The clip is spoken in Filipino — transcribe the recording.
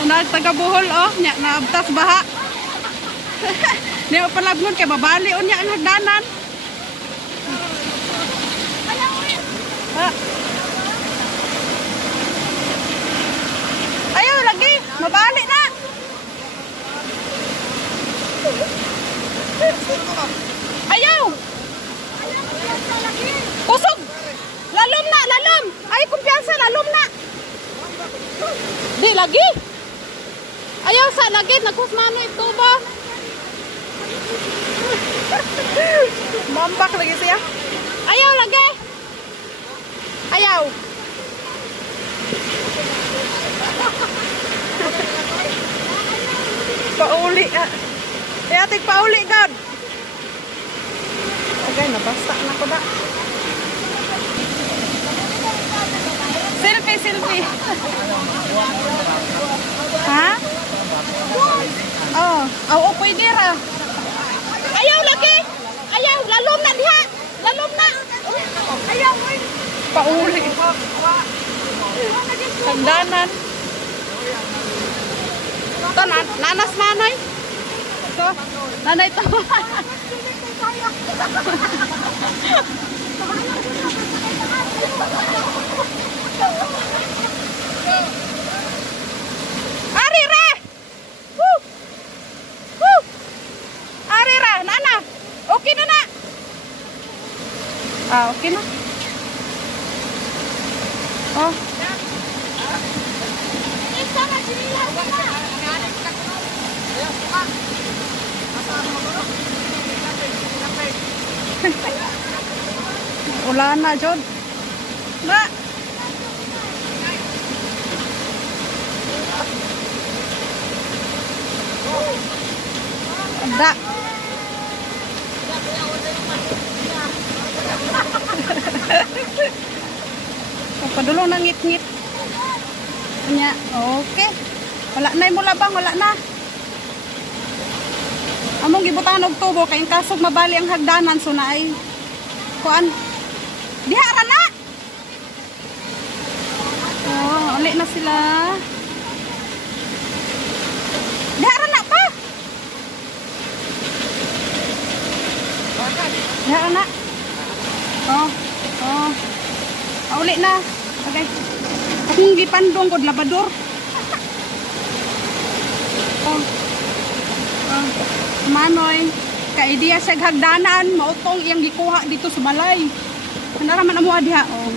Unag taga Bohol oh, nya naabtas baha. Di pa palabnon kay babali unya ang hagdanan. Ha. Ayaw lagi, mabali na. Ayaw. Kusog. Lalom na, lalom. Ay, kumpiyansa, lalom na. Di lagi. Ayaw sa lagi, nagkusmano ito ba? Mambak lagi siya. Ayaw lagi. Ayaw. Pauli. Atik pauli God. Okay, nabasa na ko na. Selfie, selfie. Ha? Oh, oh, pwede ra. Ayaw lagi. Ayaw, lalom na diha. Lalom na. Ayaw. Pauli. Tagdanan. Ito, nanas nanay. Ito, nanay ito. Arira! Woo! Woo! Arira, nana. Okay na na. Ah, okay na. Oh. Ulan na, John. Na. Ada. Padulong na ngit-ngit. Nya, okay. Wala na mo labang, wala na. Among gibutangan og tubo kay kasog mabali ang hagdanan so naay kuan. Diha ra na. Oh, uli na sila. Diha ra na pa. Diha ra na. Oh, oh. Uli na. Okay. Akong gipandong kod labador. Oh. Oh. Manoy, kay diya sa hagdanan, mautong iyang gikuha dito sa balay. Naraman amo diha oh.